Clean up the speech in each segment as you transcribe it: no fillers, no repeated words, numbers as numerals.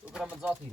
Programmet zat hier.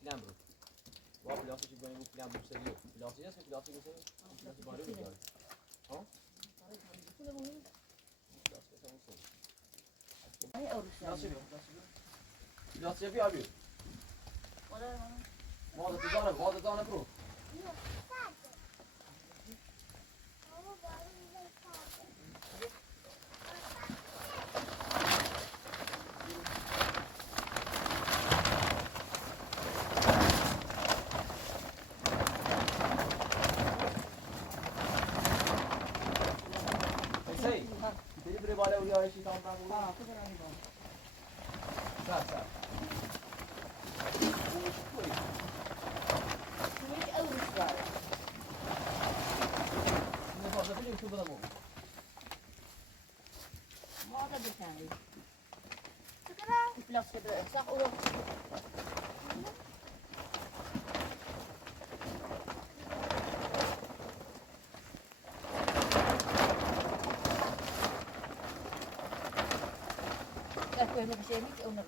Filambro. Wat pilates ik ben je filambro serieus. Pilates is het pilates is het. Dat is maar leuk. Oh? Pilates heb je abi. Wat dan een proef. Ik heb nog niet onder.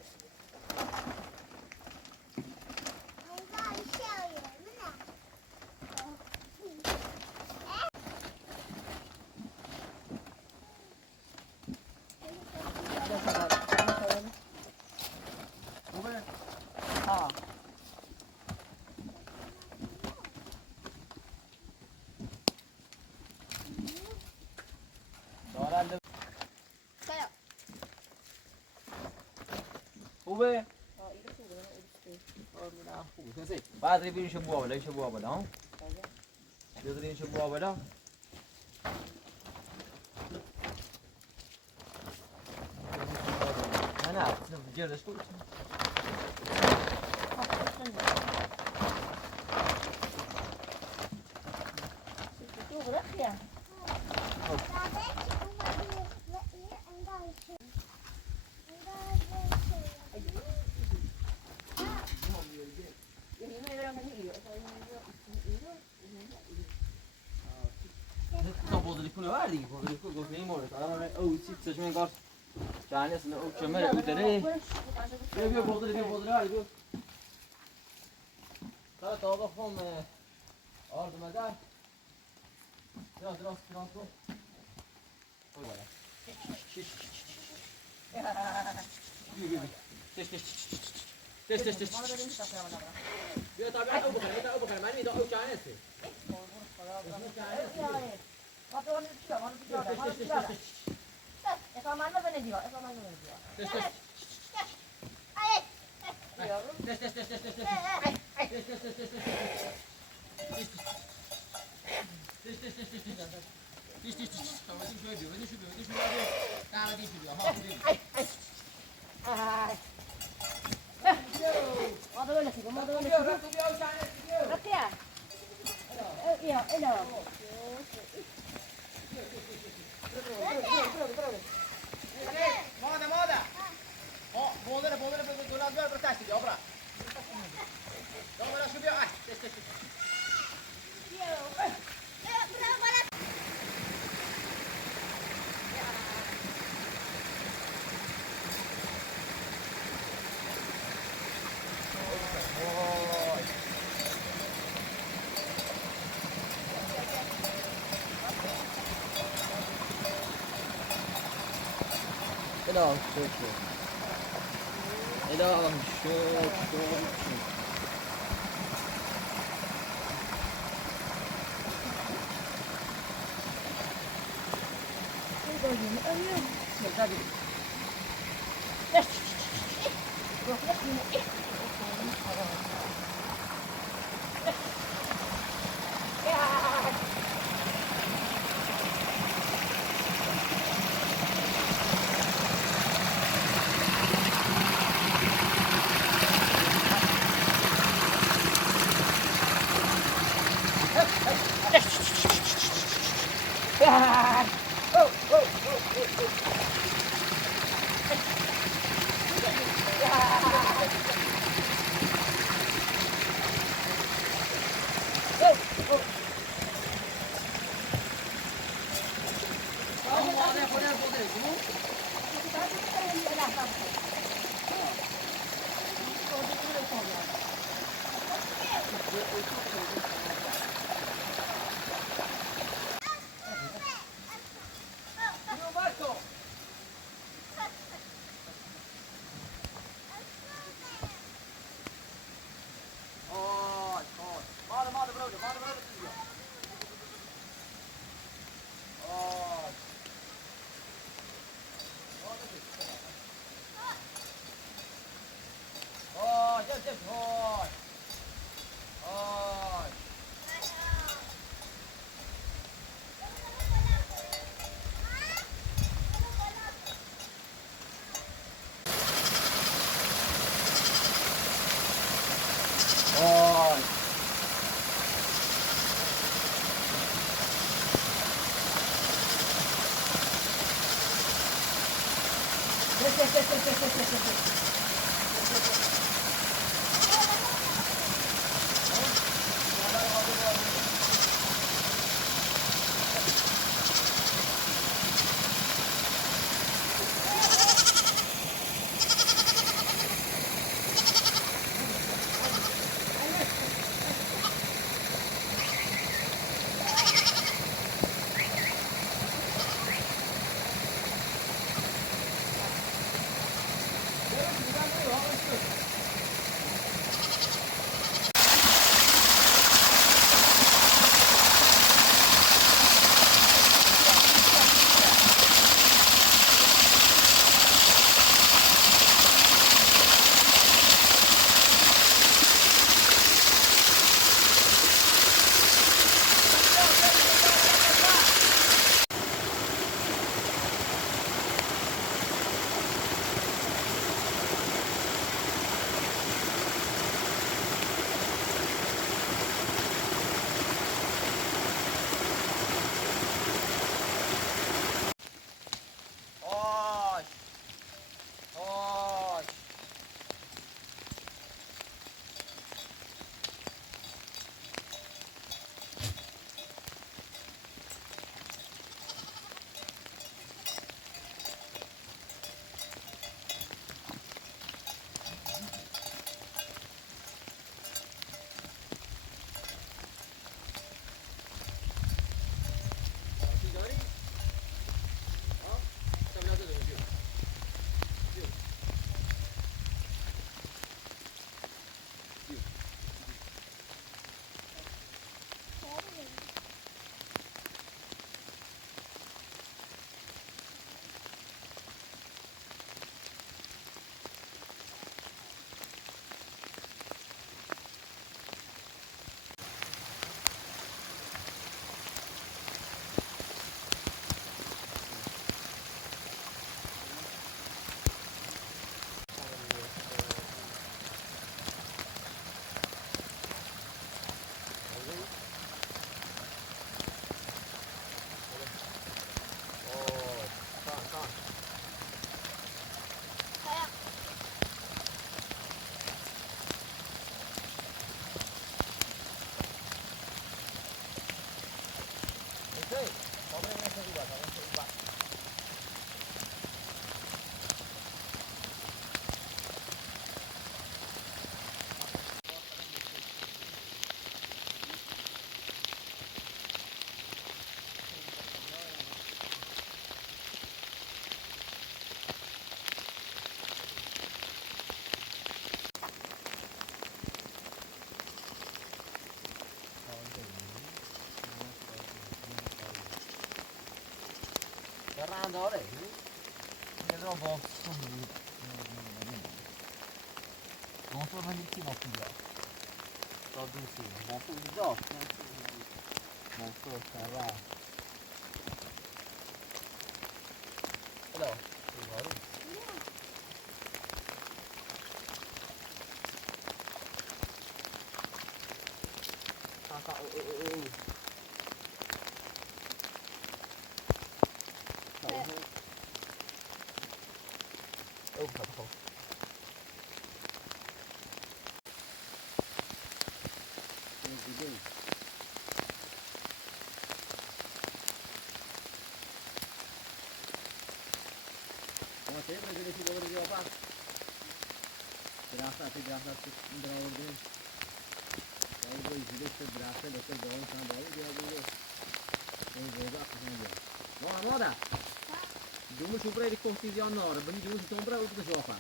Hoe Ba tri bin shabu ba da. Dia tri shabu ba da. Mana? Dia dah skut. Itu berat ya? Zeg maar gast. Zijn is een ook jammer uit de rij. Weer boter uit. Dat al nog van de madar. Ja, dras. Hoi maar. Test. Ja, tabii open maar niet ook zijn is. Wat doen we? Esa mano viene Dios. Eda şok. Eda şok. Tabii. Carraan đó đấy. Cái đó bò không được. Nó tôi hay những nó cũng được. Tao đúng gì, nó cũng được. Nó tôi khá là. Hello. Thì nói đi. Sao. Thật không? Sempre que ele chegou no dia, graça indra ordem. Aí dois dias de graça, depois do ano também, dia do tem jogo a fazer. Bora, moda. Dumu supra di confusione nord, bani dumu sombra o tutto gioca.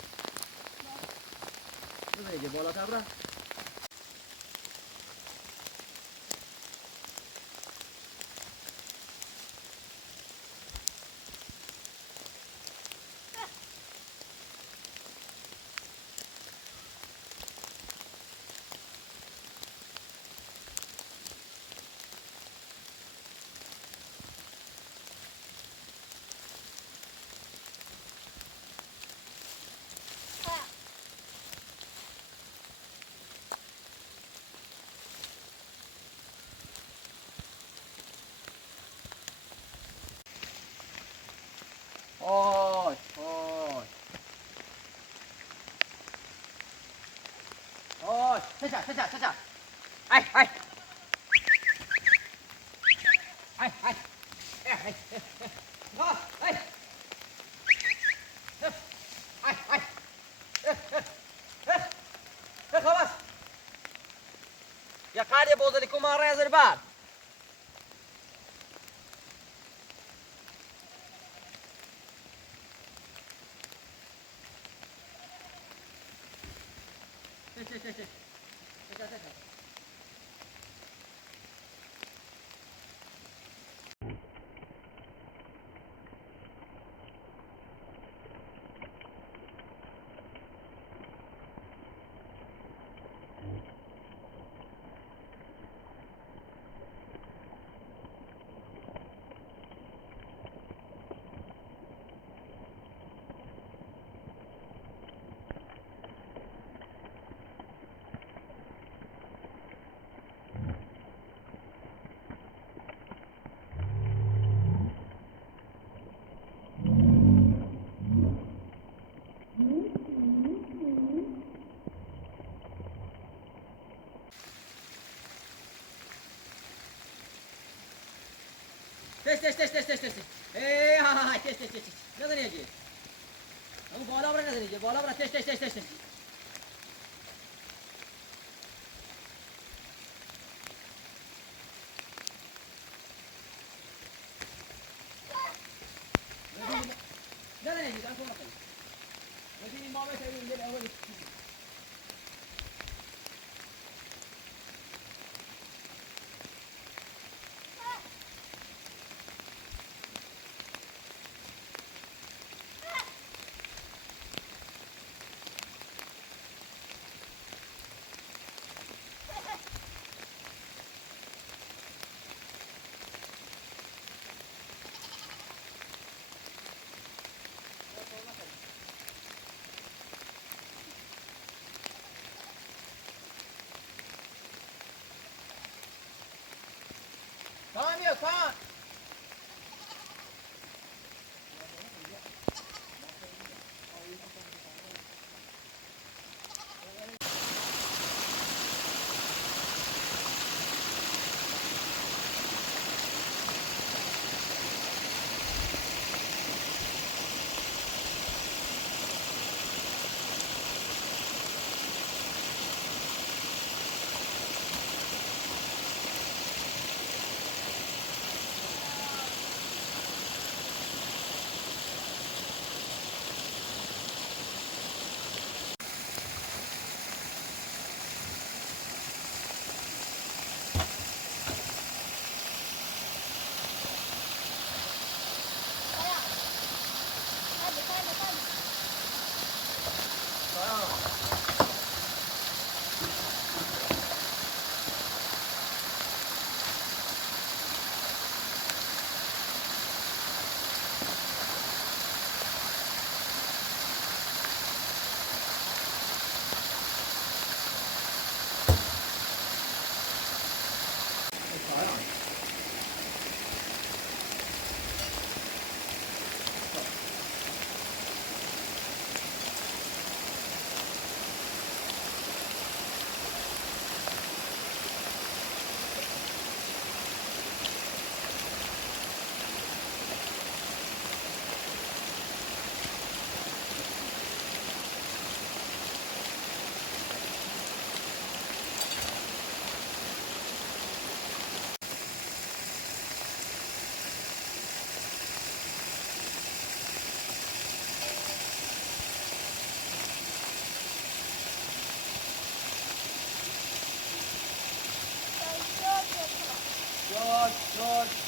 Cosa vedi, bola cabra? Ôi. Ôi, chết chà. Ai. Ai. Ngon, ai. Ai. خلاص. يا قاعد يبوظ لكم مرة يا زربان. Test. Test. Nasıl yiyeceğiz? Ama bola bırak nasıl yiyeceğiz? Bola bırak test. Nasıl yiyeceğiz? Ben sonra bakayım. Nasıl Muhammed Emin gel evvel.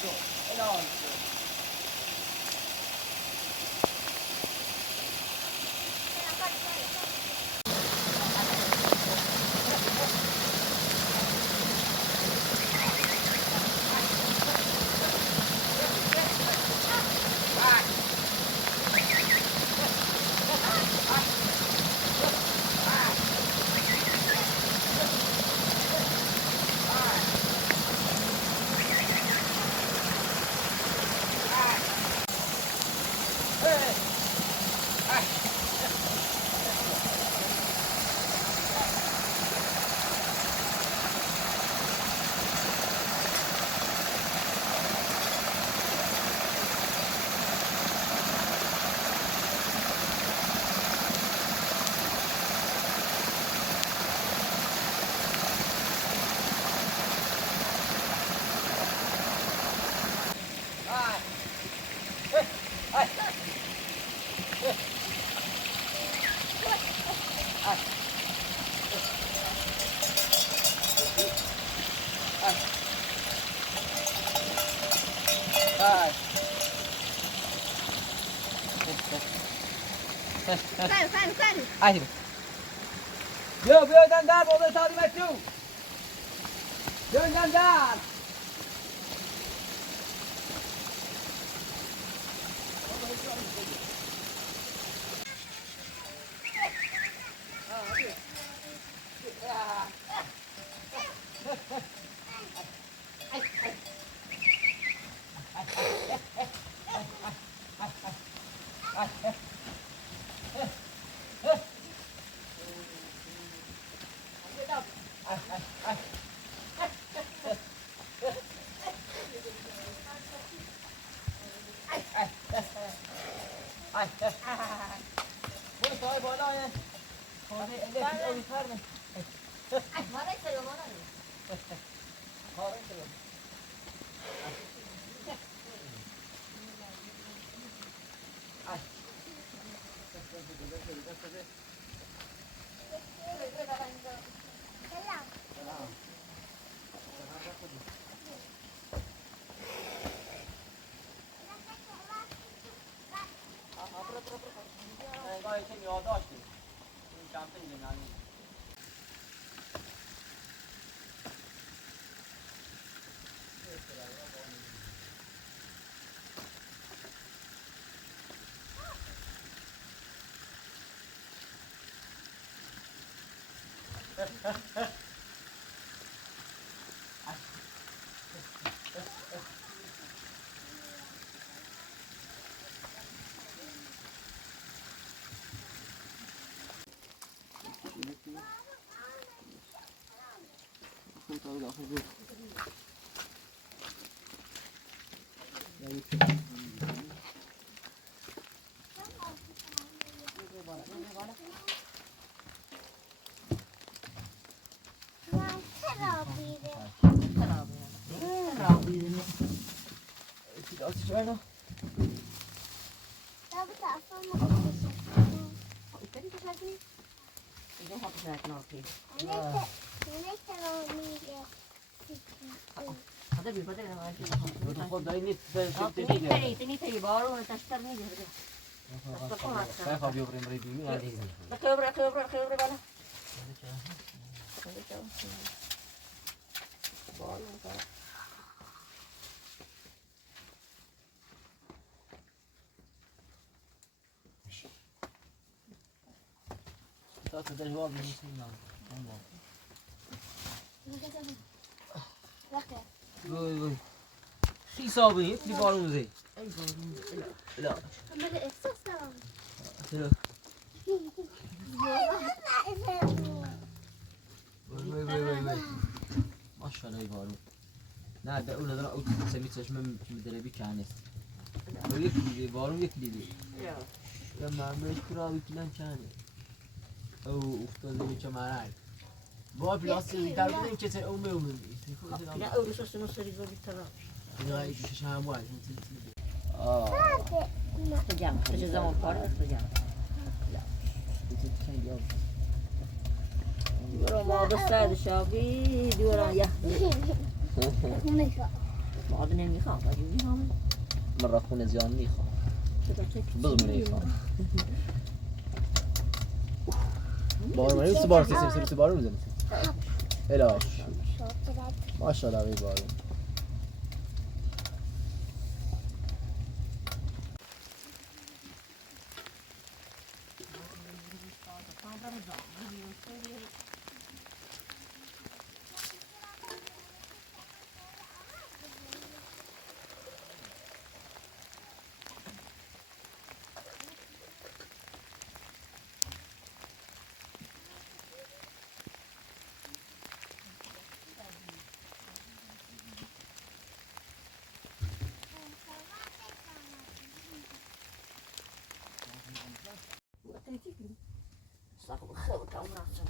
شو الان شو خل Haydi. Yo, bir bolda talim et you. Dönden. Bunu sahi bağla ya. Hadi elle bir yukarı mı? Mana istiyor mana? Karın kırıyor. Ay. Gayet iyi yağda açtı. Çantayı yani. Tini baru tastar ni je. Saya Fabio Primeri dulu ali. Kebra bala. Tak ada jawab di sini. Oi. Sisa abi, bir barımız değil. La. Vay. Maşallah barım. Nerede öyle de o semit saçma müdere bir kanesi. Öyle bir barım yekliydi. Ya Mehmet Kurabi kilan kane. O uftazı bir çamaray. Bu plastik darbeden keser olmuyor. Ya urus sunu seri gol bitara. Ya iki şahane var. Sejam, zaman para sejam. Orang mau besar Syafi, dia orang ya. بعد نمیخوام بعد میخوام مرة خونه زیان میخوام بزرگ نمیخوام بارون منی بسی بارون سیسی بارون میزنی الاش ماشاءالله بی بارون صاحب خير تعمر عشان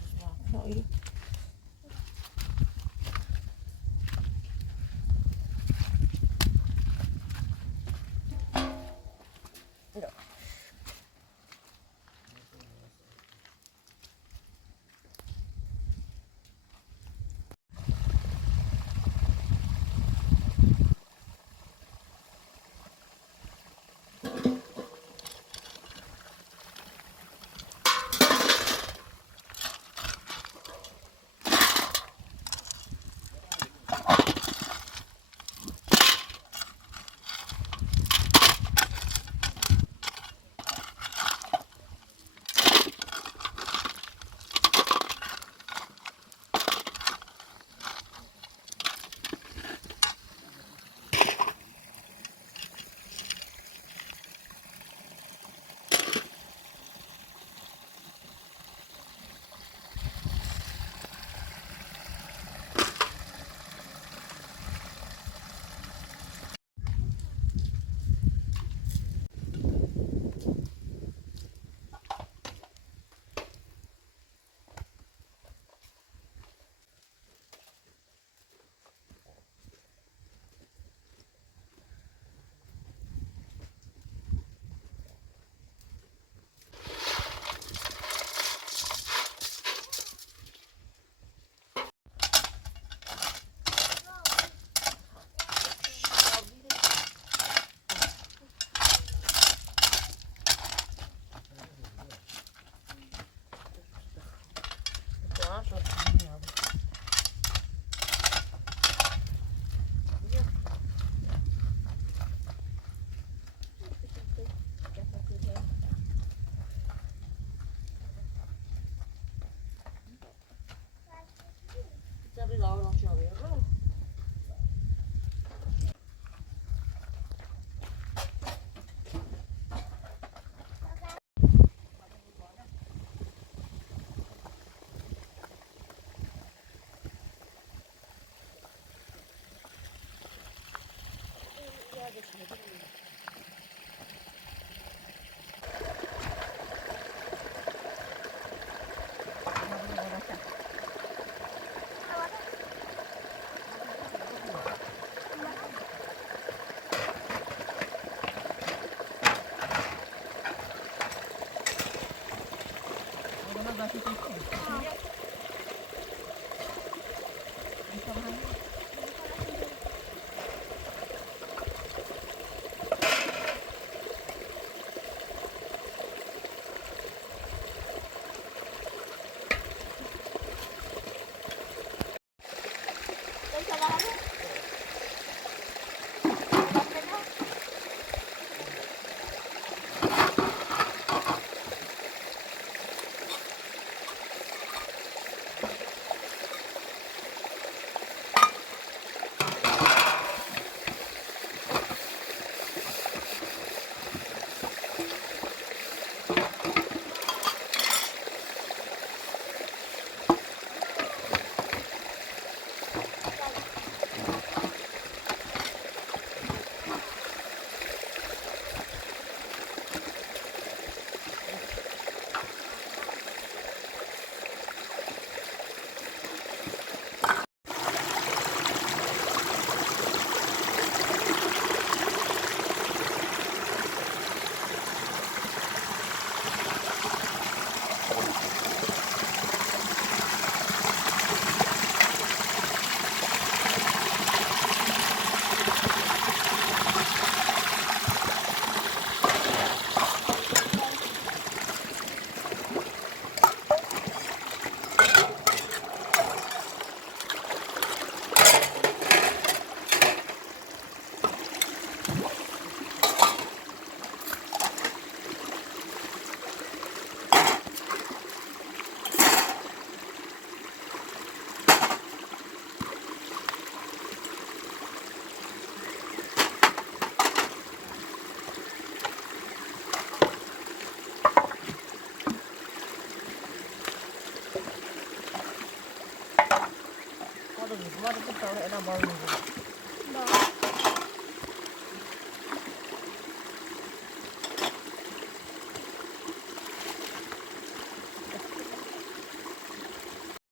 bağlı.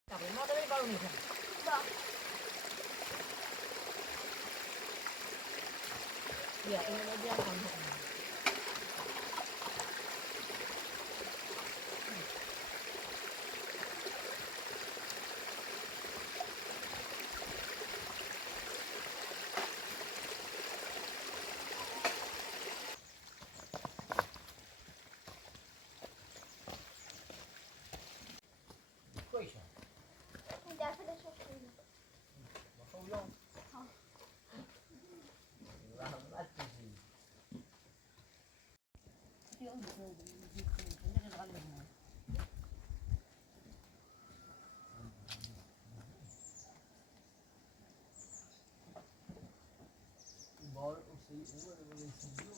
Tapi mau dari baru nih. Ya, ini aja kan. Koysa. Mafulong. Rahmat kızım. Var o şeyi o var böyle seviyor.